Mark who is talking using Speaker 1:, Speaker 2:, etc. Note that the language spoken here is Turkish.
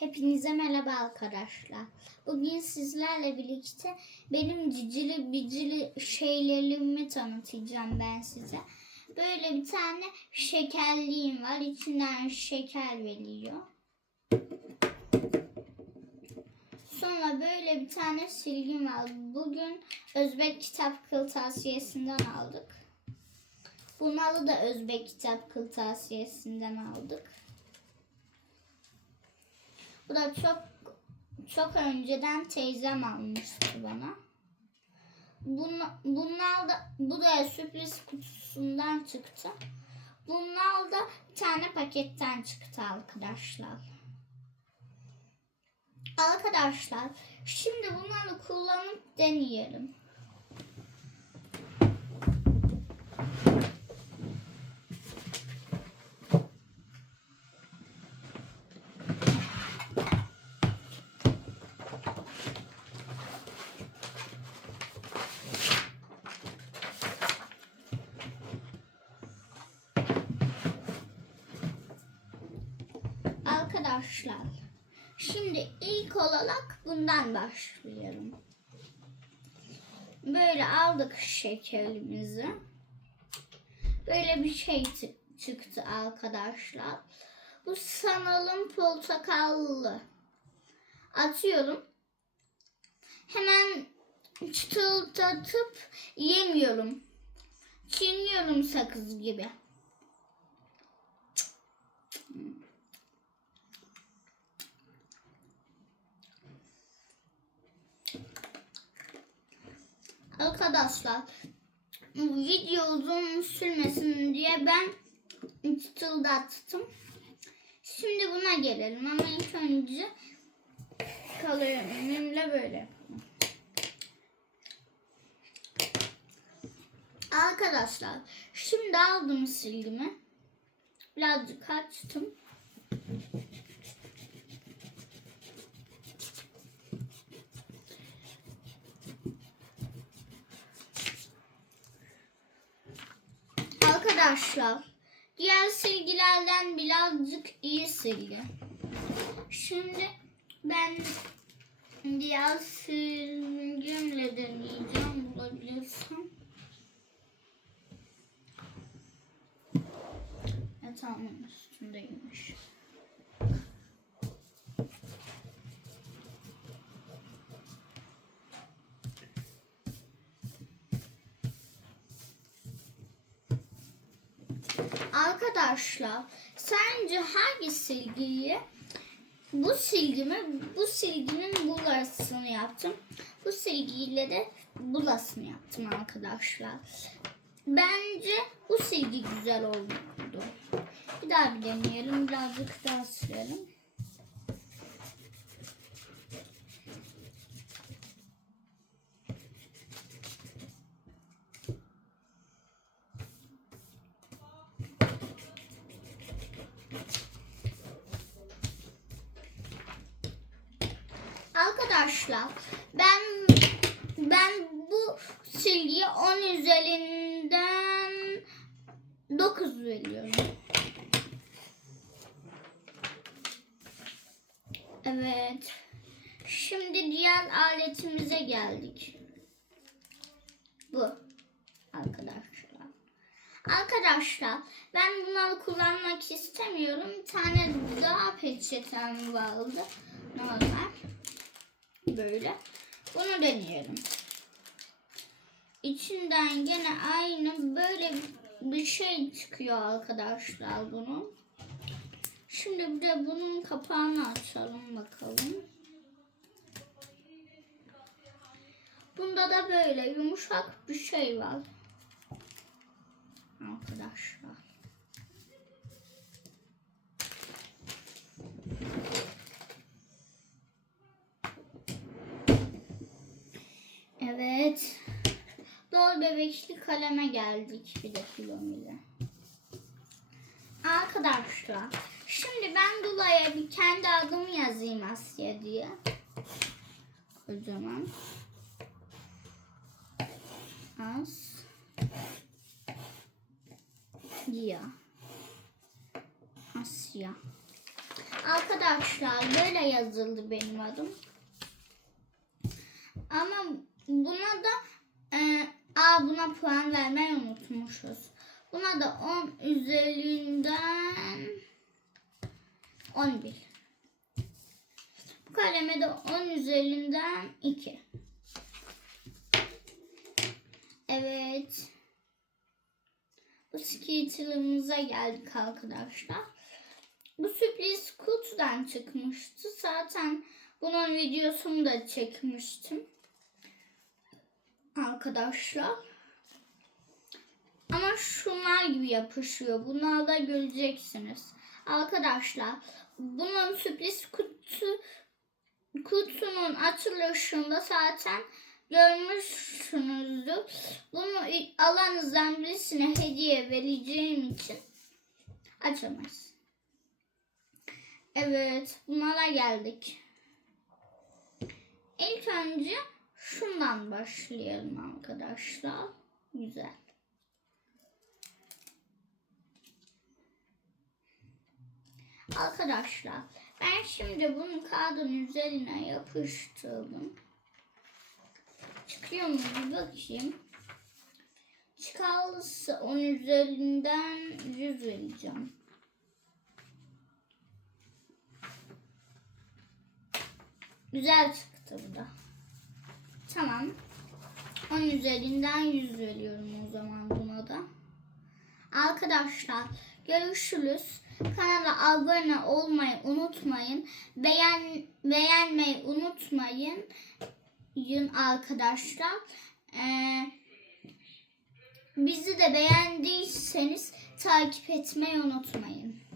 Speaker 1: Hepinize merhaba arkadaşlar. Bugün sizlerle birlikte benim cicili bicili şeylerimi tanıtacağım ben size. Böyle bir tane şekerliğim var. İçinden şeker veriyor. Sonra böyle bir tane silgim var. Bugün Özbek Kitap Kırtasiyesi'nden aldık. Bunları da Özbek Kitap Kırtasiyesi'nden aldık. Bu da çok çok önceden teyzem almıştı bana. Bunu, bunlar da bu da sürpriz kutusundan çıktı. Bunlar da bir tane paketten çıktı arkadaşlar. Arkadaşlar şimdi bunları kullanıp deneyelim. Arkadaşlar şimdi ilk olarak bundan başlayalım. Böyle aldık şekerimizi. Böyle bir şey çı- çıktı arkadaşlar. Bu sanalım portakallı. Atıyorum. Hemen çıtıldatıp yemiyorum. Çiğniyorum sakız gibi. Arkadaşlar video uzun sürmesin diye ben çıtıldattım. Şimdi buna gelelim ama ilk önce kalemimle böyle. Arkadaşlar şimdi aldım silgimi. Birazcık açtım. Arkadaşlar diğer silgilerden birazcık iyi silgi. Şimdi ben diğer silgimle deneyeceğim bulabilirsem. Ya tamam üstündeymiş. Arkadaşlar sence hangi silgiyi bu silgimi bu silginin bulasını yaptım. Bu silgiyle de bulasını yaptım arkadaşlar. Bence bu silgi güzel oldu. Bir daha bir deneyelim. Birazcık daha sürelim. Arkadaşlar ben ben bu silgiye 10 üzerinden 9 veriyorum. Evet. Şimdi diğer aletimize geldik. Bu arkadaşlar. Arkadaşlar ben bunları kullanmak istemiyorum. Bir tane daha peçetem vardı. Normal. Böyle. Bunu deneyelim. İçinden gene aynı böyle bir şey çıkıyor arkadaşlar bunun. Şimdi bir de bunun kapağını açalım bakalım. Bunda da böyle yumuşak bir şey var. Arkadaşlar. Evet. Bebekli kaleme geldik bir de kilometre. Arkadaşlar şimdi ben Dula'ya bir kendi adımı yazayım Asya diye. Kocaman. As. Ya. Asya. Arkadaşlar böyle yazıldı benim adım. Ama buna da buna puan vermeyi unutmuşuz. Buna da 10 üzerinden 11. Bu kaleme de 10 üzerinden 2. Evet. Bu skitter'ımıza geldik arkadaşlar. Bu sürpriz kutudan çıkmıştı. Zaten bunun videosunu da çekmiştim. Arkadaşlar. Ama şunlar gibi yapışıyor. Bunlarla göreceksiniz. Arkadaşlar bunun sürpriz kutu kutunun açılışında zaten görmüşsünüzdür. Bunu alanınızdan birisine hediye vereceğim için açamayız. Evet, bunlara geldik. İlk önce şundan başlayalım arkadaşlar. Güzel. Arkadaşlar, ben şimdi bunu kağıdın üzerine yapıştırdım. Çıkıyor mu bir bakayım. Çıkarsa onun üzerinden yüz vereceğim. Güzel çıktı bu da. Tamam. 10 üzerinden 100 veriyorum o zaman buna da. Arkadaşlar görüşürüz. Kanala abone olmayı unutmayın. Beğen beğenmeyi unutmayın. Yün arkadaşlar. Ee, bizi de beğendiyseniz takip etmeyi unutmayın.